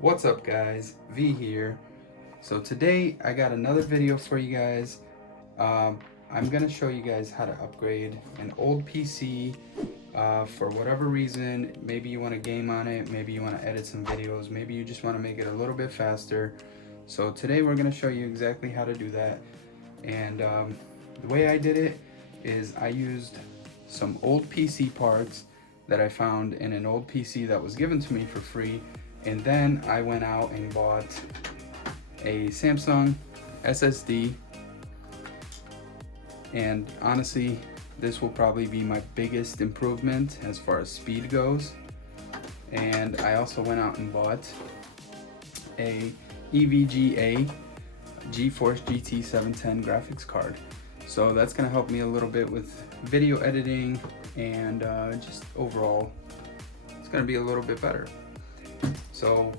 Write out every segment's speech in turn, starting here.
What's up guys, V here. So today I got another video for you guys. I'm gonna show you guys how to upgrade an old PC for whatever reason. Maybe you want to game on it, maybe you want to edit some videos, maybe you just want to make it a little bit faster. So today we're gonna show you exactly how to do that. And the way I did it is I used some old PC parts that I found in an old PC that was given to me for free. And then I went out and bought a Samsung SSD, and honestly this will probably be my biggest improvement as far as speed goes. And I also went out and bought a EVGA GeForce GT 710 graphics card. So that's going to help me a little bit with video editing and just overall it's going to be a little bit better. So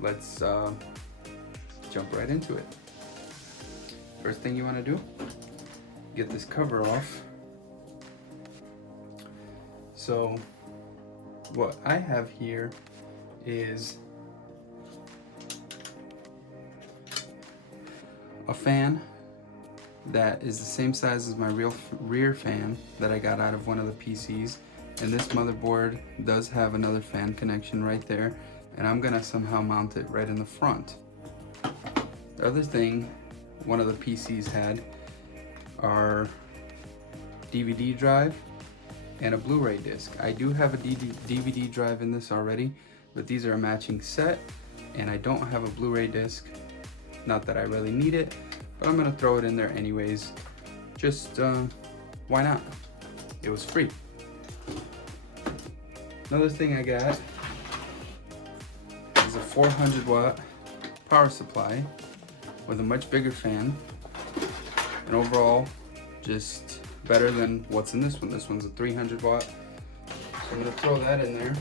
let's jump right into it. First thing you want to do, get this cover off. So what I have here is a fan that is the same size as my rear fan that I got out of one of the PCs. And this motherboard does have another fan connection right there, and I'm gonna somehow mount it right in the front. The other thing one of the PCs had are DVD drive and a Blu-ray disc. I do have a DVD drive in this already, but these are a matching set, and I don't have a Blu-ray disc. Not that I really need it, but I'm gonna throw it in there anyways. Just why not? It was free. Another thing I got is a 400 watt power supply with a much bigger fan, and overall just better than what's in this one. This one's a 300 watt. So I'm gonna throw that in there.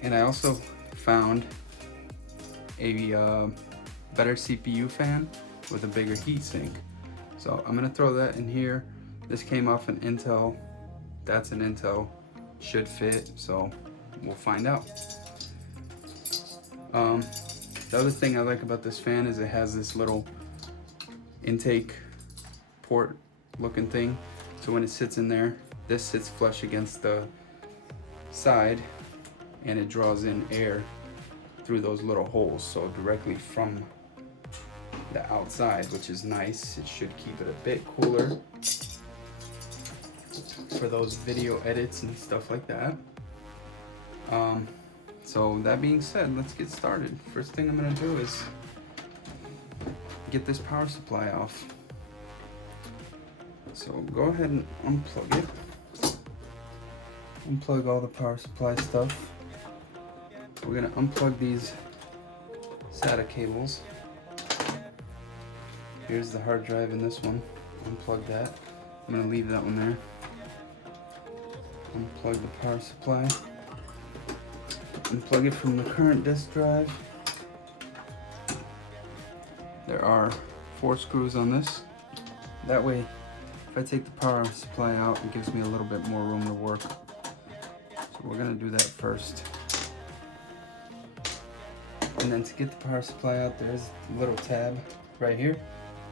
And I also found a better CPU fan with a bigger heatsink. So I'm gonna throw that in here. This came off an Intel. That's an Intel, should fit, so we'll find out. The other thing I like about this fan is it has this little intake port looking thing. So when it sits in there, this sits flush against the side and it draws in air through those little holes, so directly from the outside, which is nice. It should keep it a bit cooler for those video edits and stuff like that. So that being said, let's get started. First thing I'm gonna do is get this power supply off. So go ahead and unplug it. Unplug all the power supply stuff. We're gonna unplug these SATA cables. Here's the hard drive in this one. Unplug that. I'm gonna leave that one there. Unplug the power supply. Unplug it from the current disk drive. There are 4 screws on this. That way, if I take the power supply out, it gives me a little bit more room to work. So we're gonna do that first. And then to get the power supply out, there's a little tab right here.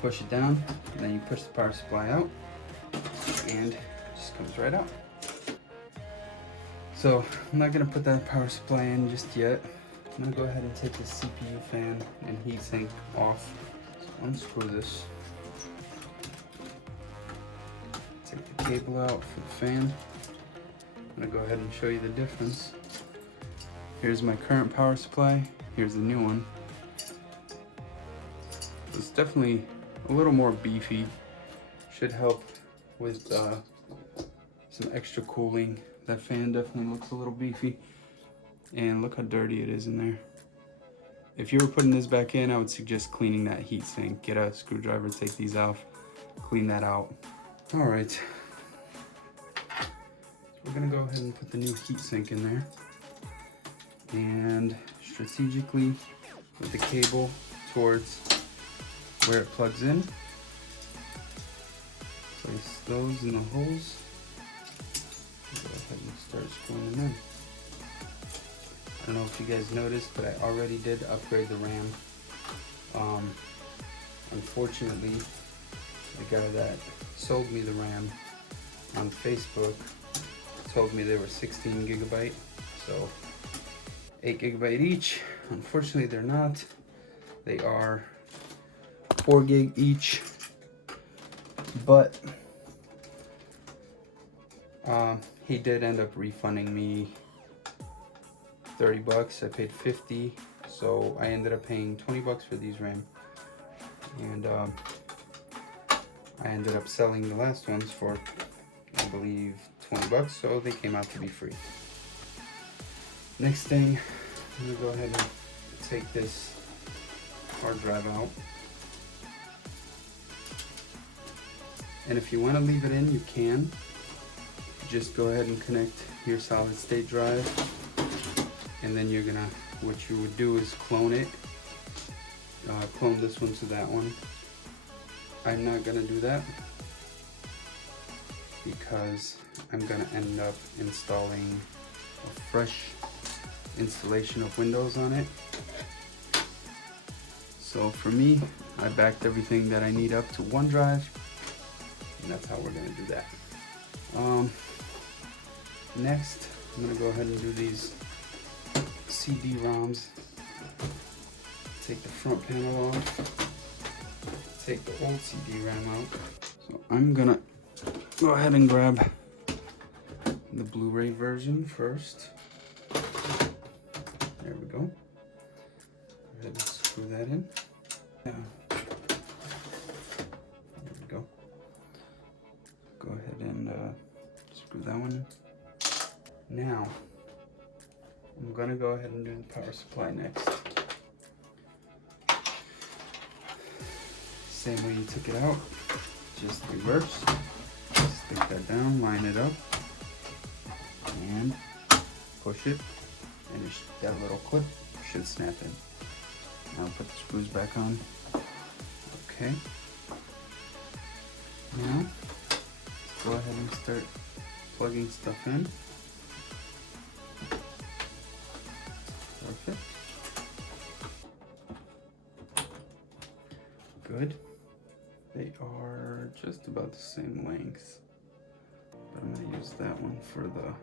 Push it down, and then you push the power supply out, and it just comes right out. So I'm not gonna put that power supply in just yet. I'm gonna go ahead and take the CPU fan and heatsink off. So unscrew this. Take the cable out for the fan. I'm gonna go ahead and show you the difference. Here's my current power supply. Here's the new one. It's definitely a little more beefy. Should help with some extra cooling. That fan definitely looks a little beefy. And look how dirty it is in there. If you were putting this back in, I would suggest cleaning that heatsink. Get a screwdriver, take these off, clean that out. All right. We're gonna go ahead and put the new heatsink in there. And strategically put the cable towards where it plugs in. Place those in the holes. Go ahead and start screwing them in. I don't know if you guys noticed, but I already did upgrade the RAM. Unfortunately, the guy that sold me the RAM on Facebook told me they were 16 gigabyte, so 8 gigabyte each. Unfortunately, they're not. They are 4 gig each, but he did end up refunding me 30 bucks. I paid 50, so I ended up paying 20 bucks for these RAM, and I ended up selling the last ones for, I believe, 20 bucks, so they came out to be free. Next thing, I'm gonna go ahead and take this hard drive out. And if you want to leave it in, you can. Just go ahead and connect your solid state drive, and then you're gonna, what you would do is clone it. Clone this one to that one. I'm not gonna do that because I'm gonna end up installing a fresh installation of Windows on it. So for me, I backed everything that I need up to OneDrive, and that's how we're gonna do that. Next, I'm gonna go ahead and do these CD-ROMs. Take the front panel off, take the old CD-ROM out. So I'm gonna go ahead and grab the Blu-ray version first. There we go. Go ahead and screw that in. Yeah. There we go. Go ahead and screw that one in. Now, I'm gonna go ahead and do the power supply next. Same way you took it out, just reverse. Stick that down, line it up, and push it, and that little clip should snap in. Now put the screws back on. Okay. Now, let's go ahead and start plugging stuff in. Perfect. Good. They are just about the same length, but I'm going to use that one for the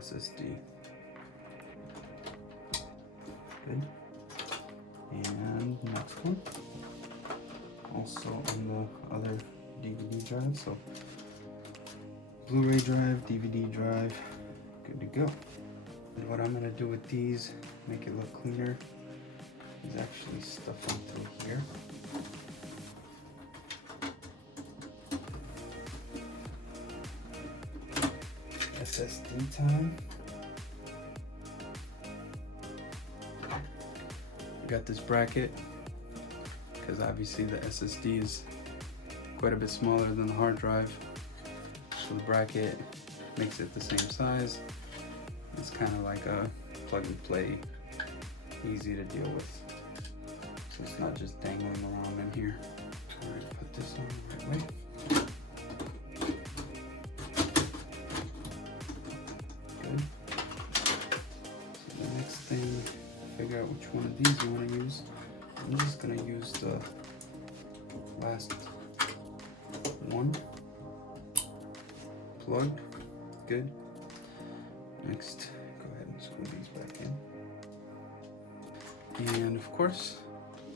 SSD. Good. And next one, also on the other DVD drive, so Blu-ray drive, DVD drive, good to go. And what I'm going to do with these, make it look cleaner, is actually stuff them through here. SSD time. I got this bracket because obviously the SSD is quite a bit smaller than the hard drive, so the bracket makes it the same size. It's kind of like a plug and play, easy to deal with, so it's not just dangling around in here. All right, put this on the right way. Figure out which one of these you want to use. I'm just going to use the last one. Plugged. Good. Next, go ahead and screw these back in. And of course,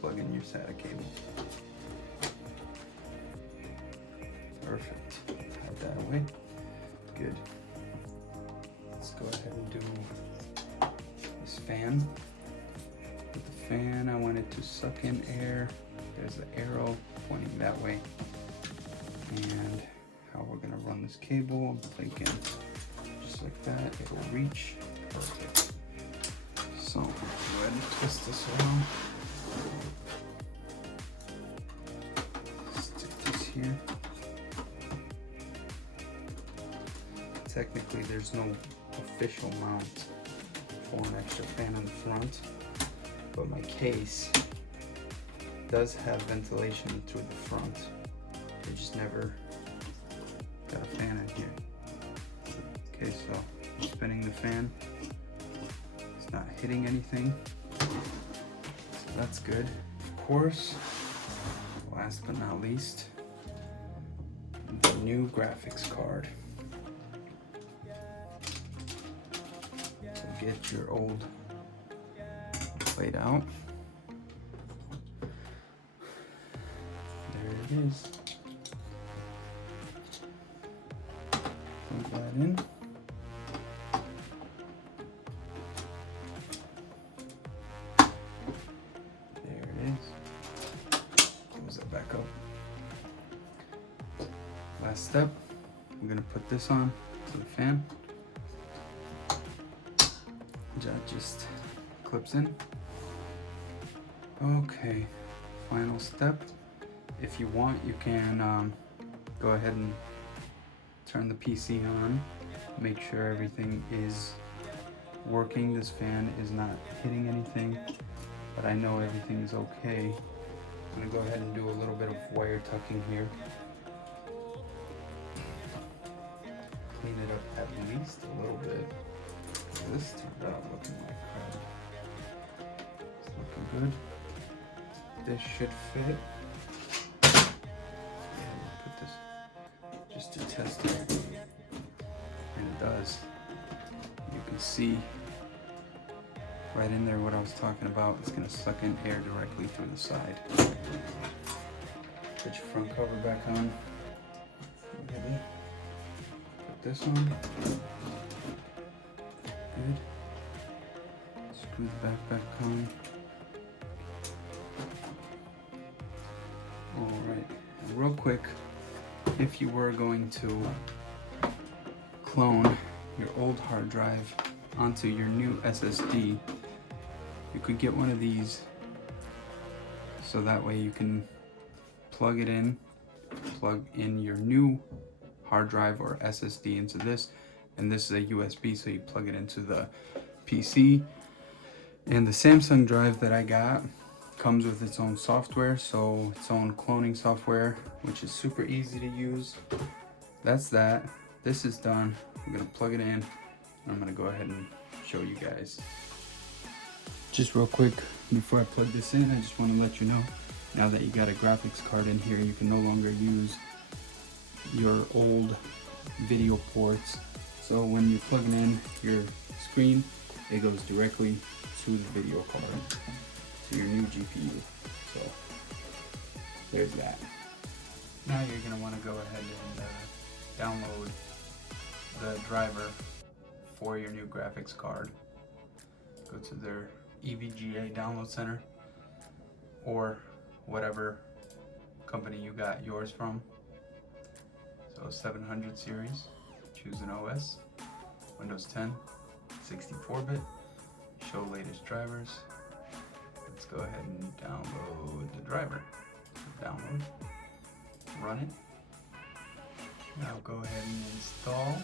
plug in your SATA cable. Perfect. Have that away. Good. Let's go ahead and do this fan. With the fan, I want it to suck in air. There's the arrow pointing that way. And how we're gonna run this cable, I'm thinking just like that, it will reach. Perfect. So, go ahead and twist this around. Stick this here. Technically, there's no official mount for an extra fan in the front, but my case does have ventilation through the front. I just never got a fan in here. Okay, so I'm spinning the fan. It's not hitting anything, so that's good. Of course, last but not least, the new graphics card. So get your old plate out. There it is. Plug that in. There it is. Close that back up. Last step, I'm gonna put this on to the fan. That just clips in. Okay, final step. If you want, you can go ahead and turn the PC on. Make sure everything is working. This fan is not hitting anything, but I know everything is okay. I'm gonna go ahead and do a little bit of wire tucking here. Clean it up at least a little bit. This turned out looking like crap. It's looking good. This should fit. And we'll put this just to test it. And it does. You can see right in there what I was talking about. It's gonna suck in air directly through the side. Put your front cover back on. Put this on. Good. Screw the back on. Alright, real quick, if you were going to clone your old hard drive onto your new SSD, you could get one of these so that way you can plug in your new hard drive or SSD into this, and this is a USB, so you plug it into the PC. And the Samsung drive that I got comes with its own software, so its own cloning software, which is super easy to use. That's that. This is done. I'm gonna plug it in. I'm gonna go ahead and show you guys. Just real quick, before I plug this in, I just want to let you know, now that you got a graphics card in here, you can no longer use your old video ports. So when you're plugging in your screen, it goes directly to the video card, to your new GPU. So there's that. Now you're going to want to go ahead and download the driver for your new graphics card. Go to their EVGA download center or whatever company you got yours from. So 700 series, choose an OS, Windows 10, 64-bit, show latest drivers. Let's go ahead and download the driver. So download, run it. Now go ahead and install.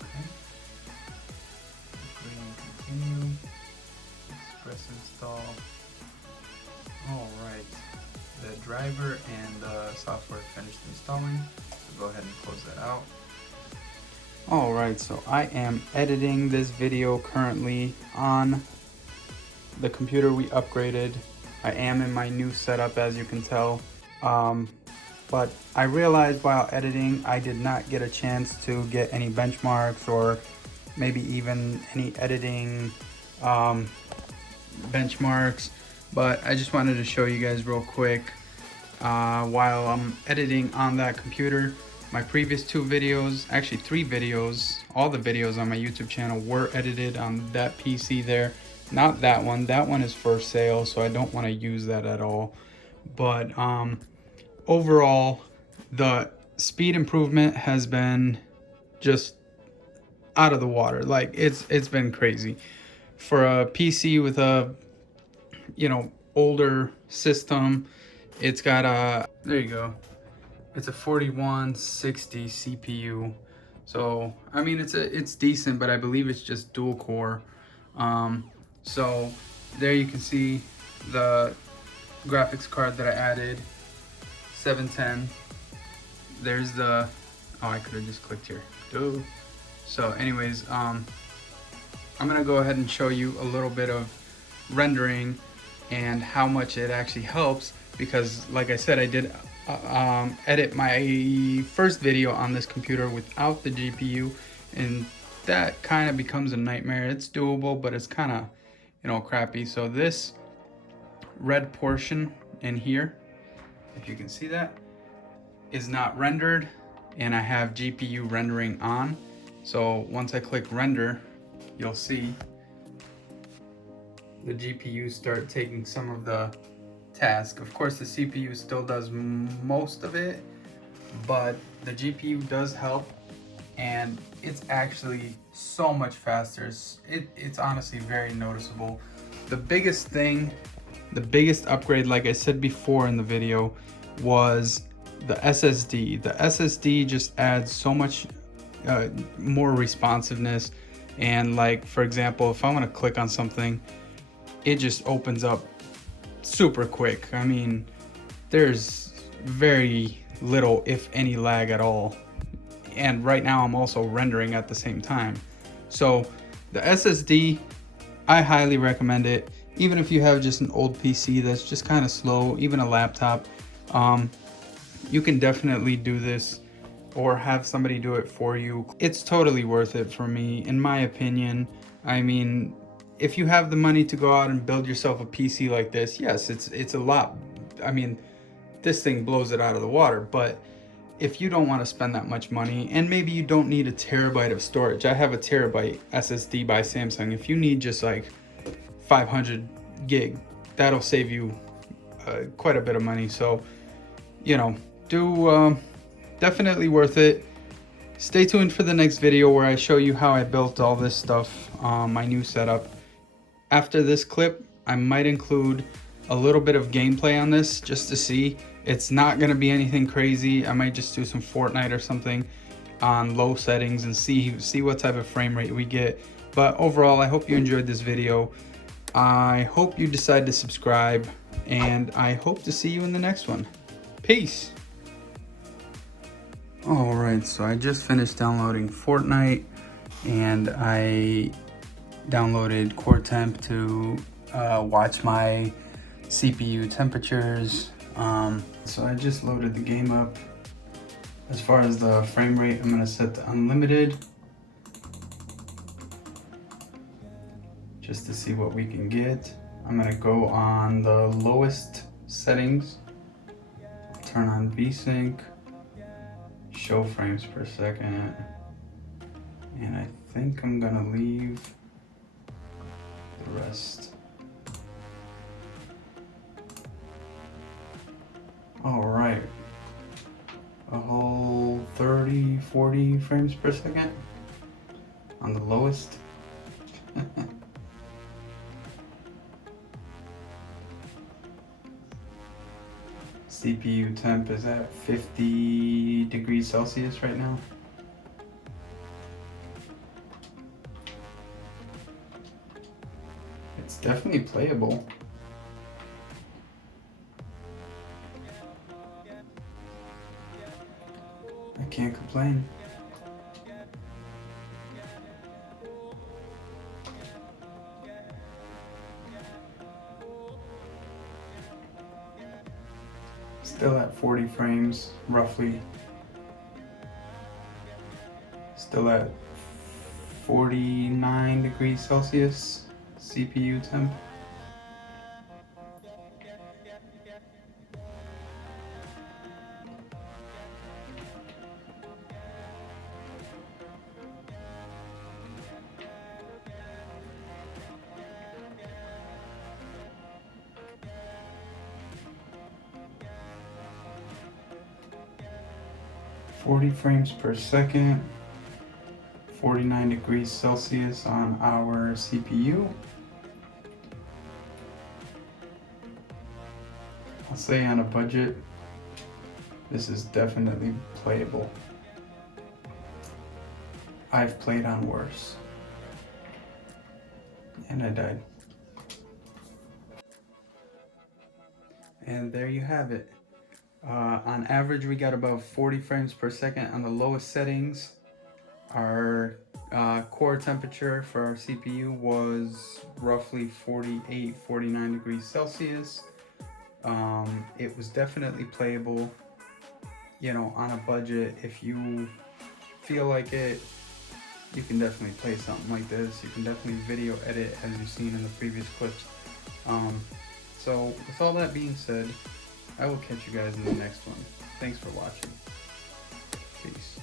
Okay. Agree and continue. Express install. Alright. The driver and the software finished installing. So go ahead and close that out. Alright, so I am editing this video currently on the computer we upgraded. I am in my new setup, as you can tell. But I realized while editing, I did not get a chance to get any benchmarks or maybe even any editing benchmarks. But I just wanted to show you guys real quick while I'm editing on that computer. My previous 2 videos, actually 3 videos, all the videos on my YouTube channel were edited on that PC there. Not that one. That one is for sale, so I don't want to use that at all. But overall, the speed improvement has been just out of the water. Like it's been crazy. For a PC with a, you know, older system, it's got a, there you go. It's a 4160 CPU. So, I mean, it's decent, but I believe it's just dual core. So there you can see the graphics card that I added, 710. There's the, oh, I could have just clicked here. Duh. So anyways, I'm gonna go ahead and show you a little bit of rendering and how much it actually helps, because like I said, I did edit my first video on this computer without the GPU, and that kind of becomes a nightmare. It's doable, but it's kind of, you know, crappy. So this red portion in here, if you can see that, is not rendered, and I have GPU rendering on. So once I click render, you'll see the GPU start taking some of the task. Of course, the CPU still does most of it, but the GPU does help, and it's actually so much faster. It's honestly very noticeable. The biggest thing, the biggest upgrade, like I said before in the video, was the SSD. The SSD just adds so much more responsiveness, and like, for example, if I want to click on something, it just opens up super quick. I mean, there's very little, if any, lag at all. And right now I'm also rendering at the same time. So the SSD, I highly recommend it. Even if you have just an old PC that's just kind of slow, even a laptop, you can definitely do this, or have somebody do it for you. It's totally worth it for me, in my opinion. I mean, if you have the money to go out and build yourself a PC like this, yes, it's a lot. I mean, this thing blows it out of the water. But if you don't want to spend that much money, and maybe you don't need a terabyte of storage, I have a terabyte SSD by Samsung. If you need just like 500 gig, that'll save you quite a bit of money. So, you know, definitely worth it. Stay tuned for the next video where I show you how I built all this stuff, my new setup. After this clip, I might include a little bit of gameplay on this just to see. It's not gonna be anything crazy. I might just do some Fortnite or something on low settings and see what type of frame rate we get. But overall, I hope you enjoyed this video. I hope you decide to subscribe, and I hope to see you in the next one. Peace. Alright, so I just finished downloading Fortnite, and I downloaded Core Temp to watch my CPU temperatures. So I just loaded the game up. As far as the frame rate, I'm gonna set to unlimited just to see what we can get. I'm gonna go on the lowest settings, turn on VSync, show frames per second, and I think I'm gonna leave the rest. All right, a whole 30-40 frames per second on the lowest. CPU temp is at 50 degrees Celsius right now. It's definitely playable. I can't complain. Still at 40 frames, roughly. Still at 49 degrees Celsius, CPU temp. .40 frames per second, 49 degrees Celsius on our CPU. I'll say on a budget, this is definitely playable. I've played on worse, and I died. And there you have it. On average, we got about 40 frames per second on the lowest settings. Our Core temperature for our CPU was roughly 48, 49 degrees Celsius. It was definitely playable, you know, on a budget. If you feel like it, you can definitely play something like this. You can definitely video edit, as you've seen in the previous clips. So with all that being said, I will catch you guys in the next one. Thanks for watching. Peace.